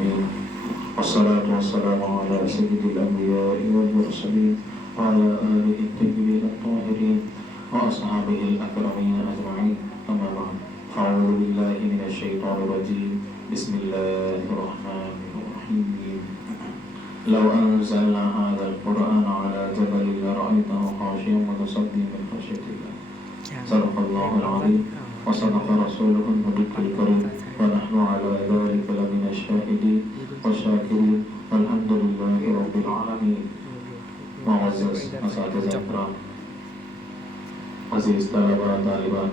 العالمين والصلاة والسلام على سيد الأنبياء والمرسلين وعلى آله الطيبين الطاهرين وأصحابه الأكرمين أجمعين أما بعد فأعوذ بالله من الشيطان الرجيم بسم الله الرحمن الرحيم لو أنزلنا هذا القرآن على جبل لرأيته خاشعا متصدعا من خشية الله صدق الله العظيم وصدق رسوله النبي الكريم ونحن على ذلك لمن الشاهدين والشاكرين والحمد لله رب العالمين. معزز اساتذہ اکرام، عزیز طلباء طالبات،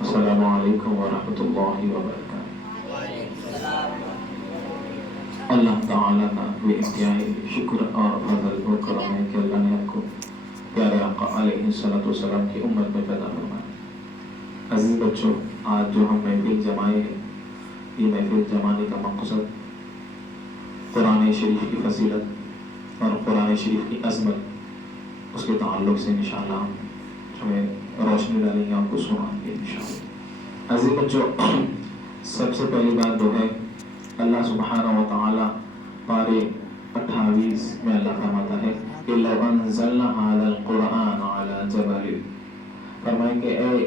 السلام علیکم ورحمۃ اللہ وبرکاتہ۔ اللہ تعالیٰ کا بے انتہائی شکر اور فضل و کرم ہے کہ اللہ نے آپ کو پیارے آقا علیہ الصلوۃ والسلام کی امت میں پیدا فرمایا۔ عزیز بچوں، آج جو ہم محفل جمائے ہیں، یہ محفل جمانے کا مقصد قرآن شریف کی فضیلت اور قرآن شریف کی عظمت، اس کے تعلق سے انشاءاللہ ہمیں روشنی ڈالیں گے، آپ کو سنائیں گے انشاءاللہ۔ عزیز بچوں، سب سے پہلی بات جو ہے، اللہ سبحانہ و تعالی پارے 28 میں اللہ فرماتا ہے کہ لَوْ أَنزَلْنَا هَذَا الْقُرْآنَ عَلَى جَبَلٍ، فرمائیں کہ اے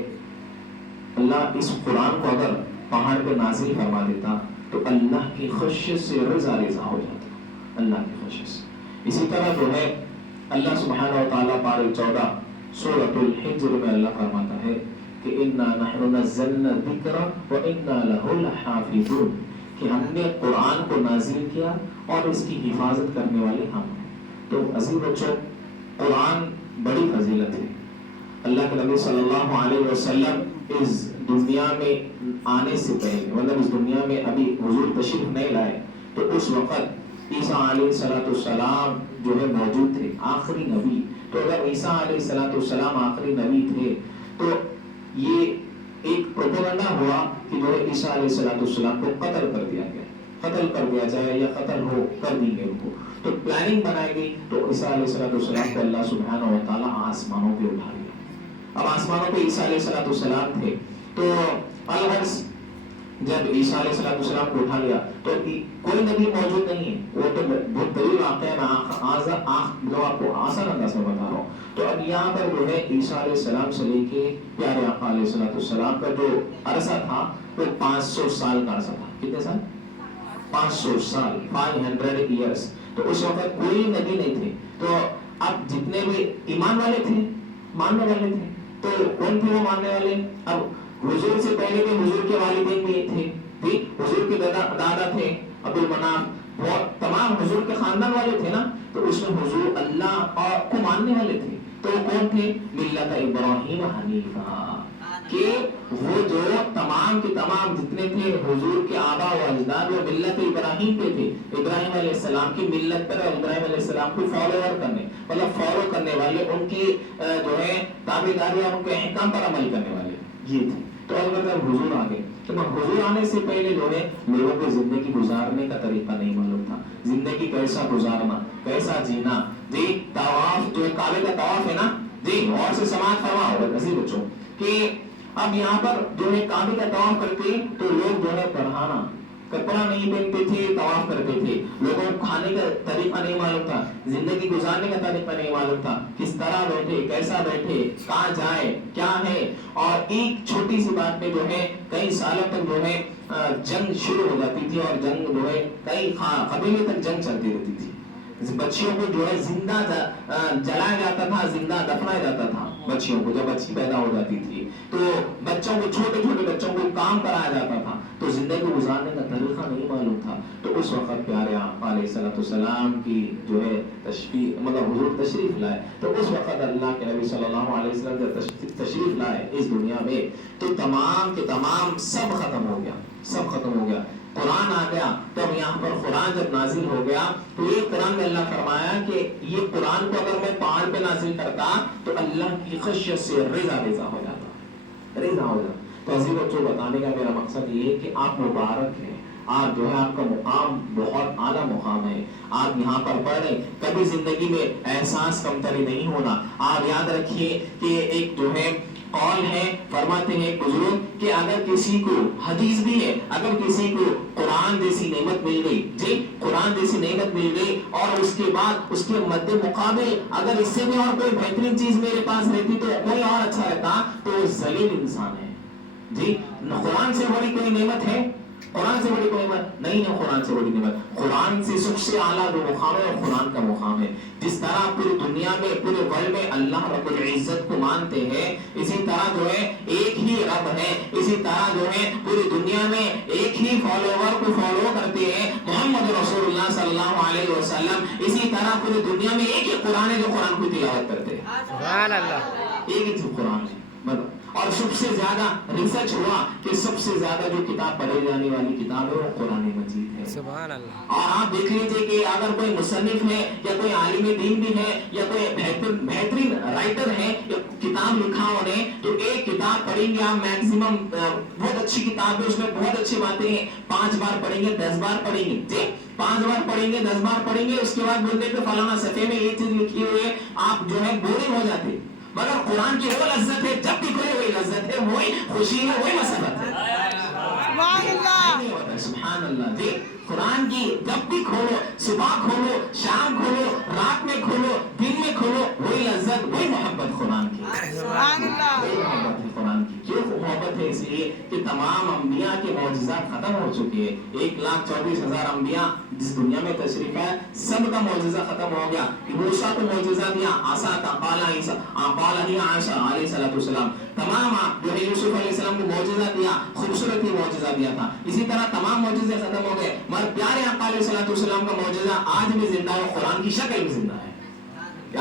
اللہ اس قرآن کو اگر پہاڑ پہ نازل فرما دیتا تو اللہ کی خشیت سے رضا ہو جاتا، اللہ کی خشیت سے۔ اسی طرح جو ہے اللہ سبحانہ و تعالیٰ پارے 14 سورۃ الحجر میں اللہ فرماتا ہے کہ اِنَّا نَحْنُ نَزَّلْنَا الذِّكْرَ وَإِنَّا لَهُ لَحَافِظُونَ، کہ ہم نے قرآن کو نازل کیا اور اس کی حفاظت کرنے والے ہم ہیں۔ تو عزیز بچوں، قرآن بڑی فضیلت ہے۔ اللہ کے نبی صلی اللہ علیہ وسلم اس دنیا میں آنے سے پہلے، مطلب اس دنیا میں ابھی حضور تشریف نہیں لائے، تو اس وقت عیسیٰ علیہ السلام جو ہے موجود تھے، آخری نبی۔ تو اگر عیسیٰ علیہ السلام آخری نبی تھے تو یہ ایک پروپیگنڈا ہوا کہ جو ہے عیسیٰ علیہ السلام کو قتل کر دیا گیا، قتل کر دیا جائے یا قتل ہو کر دیں گے ان کو۔ تو پلاننگ بنائی گئی، تو عیسیٰ علیہ السلام کو اللہ سبحانہ و تعالیٰ آسمانوں پہ اٹھا لیا۔ اب آسمانوں پہ عیسیٰ علیہ السلام تھے، تو الغرض جب عیسیٰ علیہ السلام کو اٹھا لیا تو کوئی نبی موجود نہیں ہے، وہ تو بہت طویل واقعہ ہے، میں جو آپ کو آسان انداز میں بتا رہا ہوں۔ تو اب یہاں پر جو ہے عیسیٰ علیہ السلام سے لے کے پیارے آقا علیہ السلام کا جو عرصہ تھا وہ 500 سال کا عرصہ تھا۔ کتنے سال؟ 500 سال، 500 ایئرس۔ تو اس وقت کوئی نبی نہیں تھے، تو اب جتنے بھی ایمان والے تھے، ماننے والے تھے، تو کون تھے وہ ماننے والے؟ اب حضور سے پہلے بھی حضور کے والدین بھی تھے، حضور کے دادا تھے عبد المناف، بہت تمام حضور کے خاندان والے تھے نا، تو اس میں حضور اللہ کو ماننے والے تھے۔ تو وہ کون تھے؟ ملت ابراہیم حنیفہ، کہ وہ جو تمام کے تمام جتنے تھے حضور کے آبا و اجداد وہ ملت ابراہیم پہ تھے، ابراہیم علیہ السلام کی ملت پر، ابراہیم علیہ السلام کو فالوور کرنے، مطلب فالو کرنے والے، ان کی جو ہے تابعداری اور ان کے احکام پر عمل کرنے والے یہ تھے۔ تو البتہ حضور آ گئے، تو حضور آنے سے پہلے جو ہے لوگوں کو زندگی گزارنے کا طریقہ نہیں معلوم تھا، زندگی کیسا گزارنا، کیسا جینا۔ جی طواف جو ہے کعبے کا طواف ہے نا، جی اور سے سماعت فرماؤ عزیز بچوں کہ اب یہاں پر جو ہے کعبے کا طواف کرتے تو لوگ جو ہے پڑھانا کپڑا نہیں پہنتے تھے، طواف کرتے تھے، لوگوں کو کھانے کا طریقہ نہیں معلوم تھا، زندگی گزارنے کا طریقہ نہیں معلوم تھا، کس طرح بیٹھے، کیسا بیٹھے، کہاں جائے، کیا ہے۔ اور ایک چھوٹی سی بات پہ جو ہے کئی سالوں تک جو ہے جنگ شروع ہو جاتی تھی، اور جنگ جو ہے کئی قبیلے تک جنگ چلتی رہتی تھی۔ بچیوں کو جو ہے زندہ جلایا جاتا تھا، زندہ دفنایا جاتا تھا بچیوں کو، جب بچی پیدا ہو جاتی تھی تو بچوں کو، چھوٹے چھوٹے بچوں کو کام کرایا جاتا تھا، تو زندگی گزارنے کا طریقہ نہیں معلوم تھا۔ تو اس وقت پیارے آقا علیہ السلام کی جو ہے مطلب حضور تشریف لائے، تو اس وقت اللہ کے نبی صلی اللہ علیہ وسلم جب تشریف لائے اس دنیا میں تو تمام کے تمام سب ختم ہو گیا، سب ختم ہو گیا۔ قرآن آ گیا، تو اب یہاں پر قرآن جب نازل ہو گیا تو یہ قرآن میں اللہ فرمایا کہ یہ قرآن کو اگر میں پہاڑ پہ نازل کرتا تو اللہ کی خشیت سے رضا ہو جاتا، رضا ہو جاتا۔ تو عزیز بچوں، بتانے کا میرا مقصد یہ ہے کہ آپ مبارک ہیں، آپ جو ہے آپ کا مقام بہت اعلیٰ مقام ہے، آپ یہاں پر پڑھ رہے، کبھی زندگی میں احساس کمتری نہیں ہونا۔ آپ یاد رکھیے کہ ایک جو ہے قول ہے، فرماتے ہیں بزرگ کہ اگر کسی کو حدیث بھی ہے، اگر کسی کو قرآن جیسی نعمت مل گئی، جی قرآن جیسی نعمت مل گئی اور اس کے بعد اس کے مد مقابل اگر اس سے بھی اور کوئی بہترین چیز میرے پاس رہتی تو کوئی اور اچھا رہتا، تو وہ ذلیل انسان ہے۔ جی قرآن سے بڑی کوئی نعمت ہے؟ قرآن سے بڑی کوئی نعمت نہیں ہے۔ قرآن سے بڑی نعمت، قرآن سے سب سے اعلیٰ جو مقام ہے وہ قرآن کا مقام ہے۔ جس طرح پوری دنیا میں، پورے ورلڈ میں اللہ رب العزت کو مانتے ہیں، اسی طرح جو ہے ایک ہی رب ہے، اسی طرح جو ہے پوری دنیا میں ایک ہی فالوور کو فالو کرتے ہیں، محمد رسول اللہ صلی اللہ علیہ وسلم، اسی طرح پوری دنیا میں ایک ہی قرآن ہے جو قرآن کی تلاوت کرتے ہیں۔ سبحان اللہ، ایک ہی قرآن ہے۔ اور سب سے زیادہ ریسرچ ہوا کہ سب سے زیادہ جو کتاب پڑھی جانے والی کتاب ہے وہ قرآن مجید ہے۔ سبحان اللہ۔ اور آپ دیکھ لیجئے کہ اگر کوئی مصنف ہے یا کوئی عالم دین بھی ہے یا کوئی بہترین رائٹر ہے، کتاب لکھا انہیں، تو ایک کتاب پڑھیں گے آپ میکسیمم، بہت اچھی کتاب ہے، اس میں بہت اچھی باتیں ہیں، 5 بار پڑھیں گے، 10 بار پڑھیں گے، جی 5 بار پڑھیں گے، 10 بار پڑھیں گے، اس کے بعد بولتے کہ فلانا صفحے میں یہ چیز لکھی ہوئی ہے، آپ جو ہے بورنگ ہو جاتے۔ مگر قرآن کی وہ لذت ہے، جب بھی کھولے وہی لذت ہے، وہی خوشی ہے، وہی مسرت ہے۔ سبحان اللہ، سبحان اللہ۔ جی قرآن کی جب بھی کھولو، صبح کھولو، شام کھولو، رات میں کھولو، دن میں کھولو، وہی لذت، وہی محبت قرآن کی۔ سبحان اللہ، وہی محبت ہے قرآن کی۔ کیوں محبت ہے؟ اس لیے کہ تمام انبیاء کے معجزات ختم ہو چکے ہیں۔ 1,24,000 انبیاء جس دنیا میں تشریف ہے، سب کا معجزہ ختم ہو گیا۔ موسیٰ کو معجزہ دیا، عصا قال عیسیٰ علیہ السلام، تمام جو ہے یوسف علیہ السلام کو معجزہ دیا، خوبصورت ہی معجزہ دیا تھا۔ اسی طرح تمام معجزے ختم ہو گئے، مگر پیارے آقا علیہ السلام کا معجزہ آج بھی زندہ ہے، قرآن کی شکل میں زندہ ہے،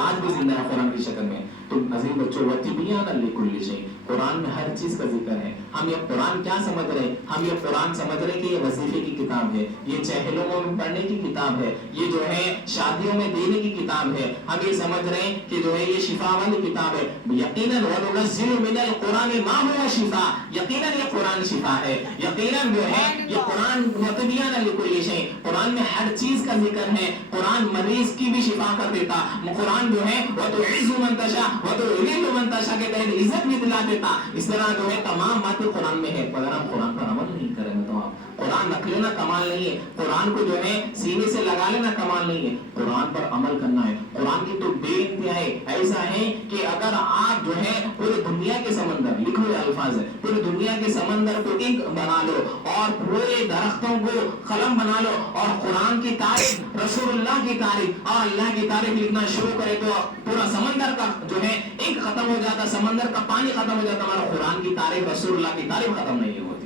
آج بھی زندہ ہے قرآن کی شکل میں۔ تو عزیز بچوں، وَتِبْيَانًا لِكُلِّ شَيْءٍ، قرآن میں ہر چیز کا ذکر ہے۔ ہم یہ قرآن کیا سمجھ رہے ہیں؟ ہم یہ قرآن سمجھ رہے کہ یہ وظیفے کی کتاب ہے، یہ چہلوں میں پڑھنے کی کتاب ہے، یہ جو ہے شادیوں میں دینے کی کتاب ہے۔ ہم یہ سمجھ رہے ہیں کہ جو ہے یہ شفا والی کتاب ہے۔ یقیناً وَنُنَزِّلُ مِنَ الْقُرْآنِ مَا هُوَ شِفَاءٌ، یقیناً یہ قرآن شفا ہے، یقیناً جو ہے یہ قرآن وَتِبْيَانًا لِكُلِّ شَيْءٍ، قرآن میں ہر چیز کا ذکر ہے۔ قرآن مریض کی بھی شفا کر دیتا، قرآن جو ہے وَتُعِزُّ مَن تَشَاءُ وَتُذِلُّ مَن تَشَاء کے تحت عزت بھی دلا دیتا۔ اس طرح جو ہے تمام باتیں قرآن میں ہے۔ اگر ہم قرآن پر عمل نہیں کریں گے تو آپ قرآن رکھ لینا کمال نہیں ہے، قرآن کو جو ہے سینے سے لگا لینا کمال نہیں ہے، قرآن پر عمل کرنا ہے۔ قرآن کی تو بے انتہائی ایسا ہے کہ اگر آپ جو ہے پورے دنیا کے سمندر، لکھو یہ الفاظ ہے، پورے دنیا کے سمندر کو انک بنا لو اور پورے درختوں کو قلم بنا لو اور قرآن کی تعریف، رسول اللہ کی تعریف اور اللہ کی تعریف لکھنا شروع کرے تو پورا سمندر کا جو ہے انک ختم ہو جاتا، سمندر کا پانی ختم ہو جاتا، ہمارا قرآن کی تعریف، رسول اللہ کی تعریف ختم نہیں ہوتی۔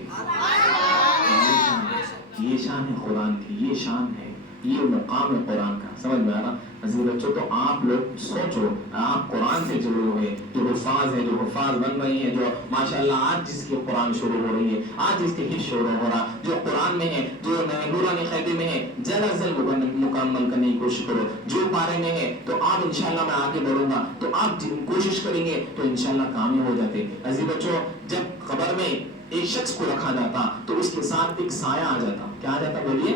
یہ شان ہے قرآن کی، یہ شان ہے، یہ مقام ہے قرآن کا۔ سمجھ میں آ رہا؟ عزیز بچوں، تو آپ لوگ سوچو، آپ قرآن سے جڑے ہوئے جو حفاظ ہیں، جو حفاظ بن رہی ہیں، جو ماشاءاللہ آج جس کی قرآن شروع ہو رہی ہے، آج جس کی حفظ شروع ہو رہا، جو قرآن میں ہے، جو نورانی قیدی میں ہے، جلد از جلد مکمل کرنے کی کوشش کرو۔ جو پارے میں ہے تو آپ انشاءاللہ میں آگے بڑھوں گا تو آپ کوشش کریں گے تو انشاءاللہ کامیاب ہو جاتے۔ عزیز بچوں، جب قبر میں ایک شخص کو رکھا جاتا تو اس کے ساتھ ایک سایہ آ جاتا، کیا آ جاتا بولیے؟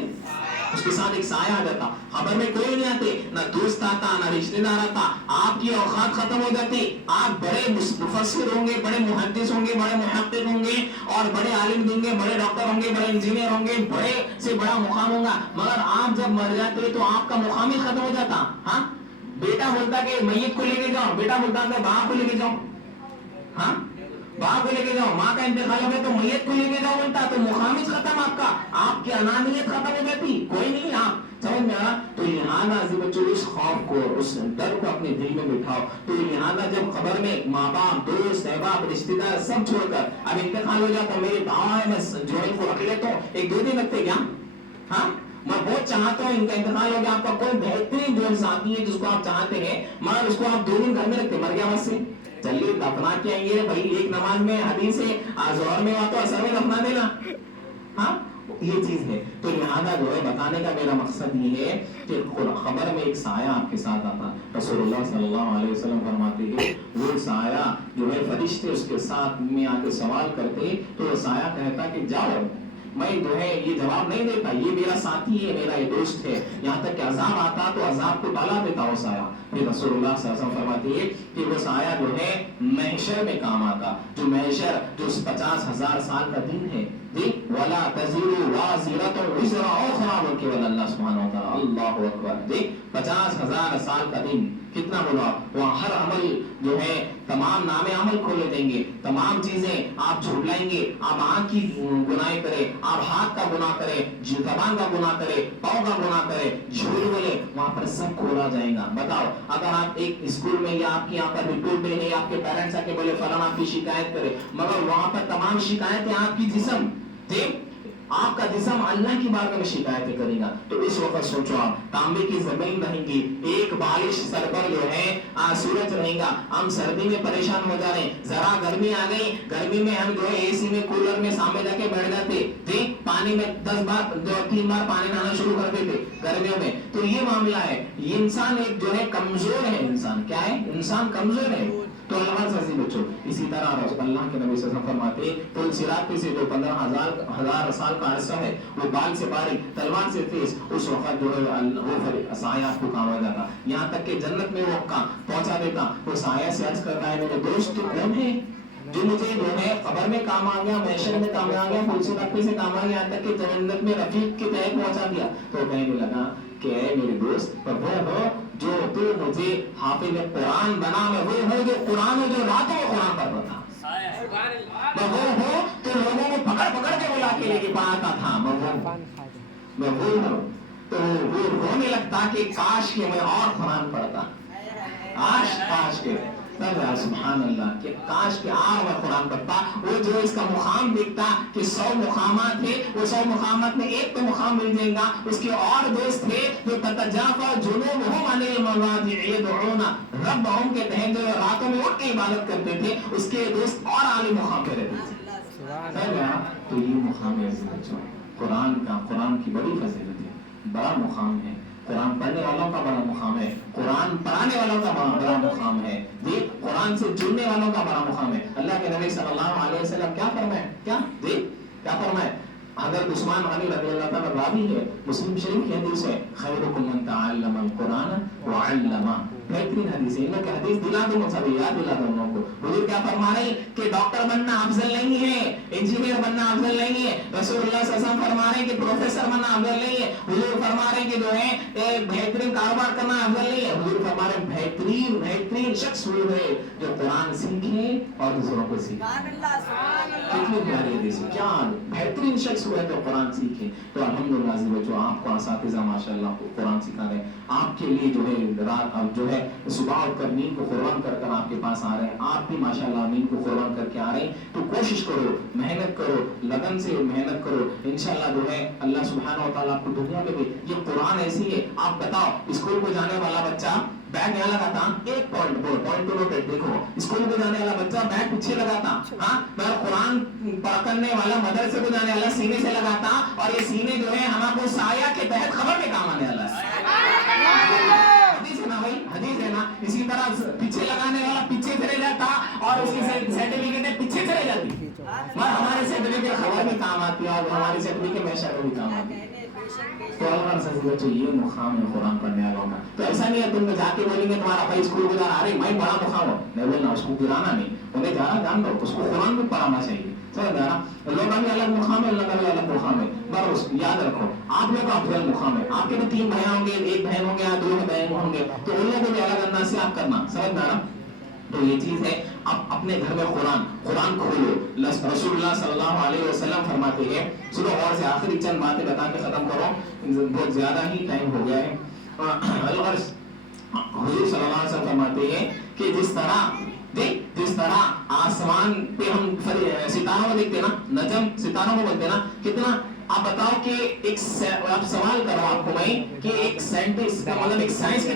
اس کے ساتھ ایک سایہ آ جاتا، خبر میں کوئی نہیں آتے، نہ دوست آتا، نہ رشتہ دار آتا، آپ کی اوقات ختم ہو جاتی، آپ بڑے مفسر ہوں گے، بڑے محدث ہوں گے، بڑے محقق ہوں گے اور بڑے عالم دیں گے، بڑے ڈاکٹر ہوں گے، بڑے انجینئر ہوں گے، بڑے سے بڑا مقام ہوگا، مگر آپ جب مر جاتے تو آپ کا مقام ہی ختم ہو جاتا۔ ہاں، بیٹا بولتا کہ میت کو لے کے جاؤ، بیٹا بولتا کہ باپ کو لے کے جاؤ، ہاں باپ کو لے کے جاؤ، ماں کا انتقال ہو گیا تو میت کو لے کے جاؤ بولتا، تو مقام ہی ختم آپ کا، آپ کی انانیت ختم ہو جاتی، کوئی نہیں آپ۔ سمجھ میں آ؟ تو لہٰذا عزیز بچوں، اس خوف کو، اس ڈر کو اپنے دل میں بٹھاؤ۔ تو لہٰذا جب قبر میں ماں باپ، دوست احباب، رشتے دار سب چھوڑ کر اب انتقال ہو جاتا، میرے بھاؤ ہے، میں جو ان کو رکھ لیتا ہوں، 1-2 دن لگتے کیا؟ ہاں، میں بہت چاہتا ہوں ان کا انتقال ہو گیا، آپ کا کوئی بہترین جو ساتھی ہے جس کو آپ چاہتے ہیں، مگر اس کو آپ 2 دن گھر میں رکھتے، مر گیا بس سے، چلیے دفنا کے آئیں گے بھائی، ایک نماز میں حدیث ہے ظہر میں ہوا تو اثر میں دفنا دینا، ہاں یہ چیز ہے۔ تو لہٰذا جو ہے بتانے کا میرا مقصد یہ ہے کہ خبر میں ایک سایہ آپ کے ساتھ آتا، رسول اللہ صلی اللہ علیہ وسلم فرماتے ہیں وہ سایہ جو ہے فرشتے اس کے ساتھ میں آ کے سوال کرتے تو وہ سایہ کہتا کہ جاؤ میں جو ہے یہ جواب نہیں دیتا، یہ میرا ساتھی ہے، میرا یہ دوست ہے، یہاں تک کہ عذاب آتا تو عذاب کو ٹالا دیتا وہ سایہ. پھر رسول اللہ صلی اللہ علیہ وسلم فرماتے ہیں کہ وہ سایہ جو ہے محشر میں کام آتا، جو محشر جو 50,000 سال کا دن ہے، وَلَا تَزِرُ وَازِرَةٌ وِزْرَ أُخْرَىٰ کے ولا اللہ سبحانہ و تعالیٰ. اللہ اکبر. 50,000 سال کا دن کتنا بولا، وہاں ہر عمل جو ہے تمام نام عمل کھولے دیں گے، تمام چیزیں آپ جھٹلائیں گے، آپ آنکھ کی گناہ کرے، آپ ہاتھ کا گناہ کرے، زبان کا گناہ کرے، پاؤں کا گناہ کرے، جھوٹ بولے، وہاں پر سب کھولا جائے گا. بتاؤ اگر آپ ایک اسکول میں یا آپ کی یہاں پر رپورٹ دینے آپ کے پیرنٹس آ کے بولے فلاں آپ کی شکایت کرے، مگر وہاں پر تمام شکایتیں آپ کی جسم آپ کا جسم اللہ کی بارگاہ میں شکایتیں کرے گا. تو اس وقت سوچو آپ تانبے کی زمین رہیں گی، ایک بارش سر پر جو ہے سورج رہے گا، ہم سردی میں پریشان ہو جا رہے ہیں، ذرا گرمی آ گئی، گرمی میں ہم جو ہے اے سی میں کولر میں سامنے جا کے بیٹھ جاتے، پانی میں 10 بار 3 بار پانی نہانا شروع کر دیتے گرمیوں میں. تو یہ معاملہ ہے، یہ انسان ایک جو ہے کمزور ہے. انسان کیا ہے؟ انسان کمزور ہے. تو اللہ سے بچو. اسی طرح اللہ کے نبی صلی اللہ علیہ وسلم فرماتے پل صراط پہ سے جو 15,000 سال کا عرصہ ہے وہ بال سے باریک تلوار سے تیز، اس وقت جو ہے وہ سایہ آپ کو کام آ جاتا، یہاں تک کہ جنت میں وہ پہنچا دیتا. وہ سایہ سے عرض کرتا ہے میرے دوست تو کون ہے جو مجھے جو ہے قبر میں کام آ گیا، محشر میں کام آ گیا، پل صراط پہ سے کام آ گیا، یہاں تک کہ جنت میں رفیق کے تحت پہنچا دیا. تو کہنے لگا کہ اے میرے دوست وہ ہو جو تو مجھے حافظ قرآن بنا، میں وہ ہوں جو قرآن جو راتوں میں قرآن پڑھتا تھا، میں وہ ہوں تو لوگوں کو پکڑ پکڑ کے بلا کے لے کے پڑھاتا تھا، میں وہ ہوں. تو وہ رونے لگتا کہ کاش کہ میں اور قرآن پڑھتا، کاش کے سبحان اللہ کہ کاش کہ اور میں قرآن پڑھتا. وہ جو اس کا مقام دیکھتا کہ 100 مقامات ہے، وہ 100 مقامات میں ایک تو مقام مل جائے گا. اس کے اور دوست تھے جو تتجافا جنوبهم عن المضاجع يدعون ربهم کے تحت جو راتوں میں اٹھ کے عبادت کرتے تھے، اس کے دوست اور اعلی مقام پہ رہتے تھے. تو یہ مقام ہے قرآن کا، قرآن کی بڑی فضیلت ہے، بڑا مقام ہے. قرآن پڑھنے والوں کا بڑا مقام ہے، قرآن پڑھانے والوں کا بڑا مقام ہے، قرآن سے جڑنے والوں کا بڑا مقام ہے. اللہ کے نبی صلی اللہ علیہ وسلم کیا فرمائے، کیا فرمائے؟ حضرت عثمان غنی رضی اللہ تعالیٰ راوی ہے، مسلم شریف کی حدیث ہے، خیرکم من تعلم القرآن وعلمہ. بہترین حدیث ہے، ان کی حدیث دلا دو مصحف یاد دلا دو ان کو. حضور کیا فرما رہے ہیں کہ ڈاکٹر بننا افضل نہیں ہے، انجینئر بننا افضل نہیں ہے. رسول اللہ صلی اللہ علیہ وسلم فرما رہے ہیں کہ پروفیسر بننا افضل نہیں ہے. حضور فرما رہے ہیں کہ جو ہے بہترین کاروبار کرنا افضل نہیں ہے. حضور فرما رہے ہیں بہترین شخص وہ ہے جو قرآن سیکھے اور دوسروں کو سکھائے. کتنی پیاری حدیث ہے، کیا بہترین شخص وہ ہے جو قرآن سیکھے. تو الحمدللہ جو آپ کو اساتذہ ماشاءاللہ قرآن سکھا رہے ہیں، آپ کے لیے جو ہے رات اب جو ہے صبح اٹھ کر نیند کو قربان کر کر آپ کے پاس آ رہے ہیں، آپ بھی ماشاءاللہ نیند کو قربان کر کے آ رہے ہیں. تو کوشش کرو، محنت کرو، لگن سے محنت کرو، انشاءاللہ جو ہے اللہ سبحانہ و تعالیٰ آپ کو دنیا میں بھی. یہ قرآن ایسی ہے، آپ بتاؤ اسکول کو جانے والا بچہ بیگ یہاں لگاتا، ایک پوائنٹ ٹو نوٹ دیکھو، اسکول کو جانے والا بچہ بیگ پیچھے لگاتا، ہاں مگر قرآن پڑھنے والا مدرسے کو جانے والا سینے سے لگاتا، اور یہ سینے جو ہے ہمارے کو سایہ کے تحت خبر کے کام آنے والا ہے. حدیث ہے نا بھائی، حدیث ہے نا. اسی طرح پیچھے لگانے والا پیچھے چلے جاتا اور اس کی سرٹیفکیٹ پیچھے چلے جاتی، مگر ہمارے سرٹیفکیٹ خبر میں کام آتی ہے اور ہماری سرٹیفکیٹ میں شہر بھی کام آتی ہے. تو اللہ سے بچو یہ مقام ہے قرآن پڑھنے والوں کا. تو ایسا نہیں ہے تم جا کے بولیں گے تمہارا بھائی اسکول کو جانا، ارے میں بڑا مقام ہوں، نہیں بولنا اس کو گرانا نہیں، انہیں جانا جان دو، اس کو قرآن بھی پڑھانا چاہیے. سمجھ گیا نا؟ اللہ کا بھی الگ مقام ہے، اللہ کا بھی الگ مقام ہے. بس یاد رکھو آپ لوگ کا افضل مقام ہے. آپ کے بھی 3 بھائی ہوں گے، ایک بہن ہوں گے یا 2 بہن ہوں گے، تو ان لوگوں کو بھی الگ انداز سے آپ کرنا. سمجھ گیا نا؟ تو یہ چیز ہے. اب اپنے گھر میں قرآن کھولو. رسول اللہ صلی اللہ علیہ وسلم فرماتے ہیں، سنو اور سے آخری چند باتیں بتا کے ختم کرو، بہت زیادہ ہی ٹائم ہو گیا ہے. حضور صلی اللہ علیہ وسلم فرماتے ہیں کہ جس طرح آسمان پہ ہم ستاروں کو دیکھتے نا، نجم ستاروں کو بولتے نا، کتنا آپ بتاؤ کہ ایک سوال کرو آپ کو میں کہ ایک سائنٹسٹ کا مطلب ایک سائنس کے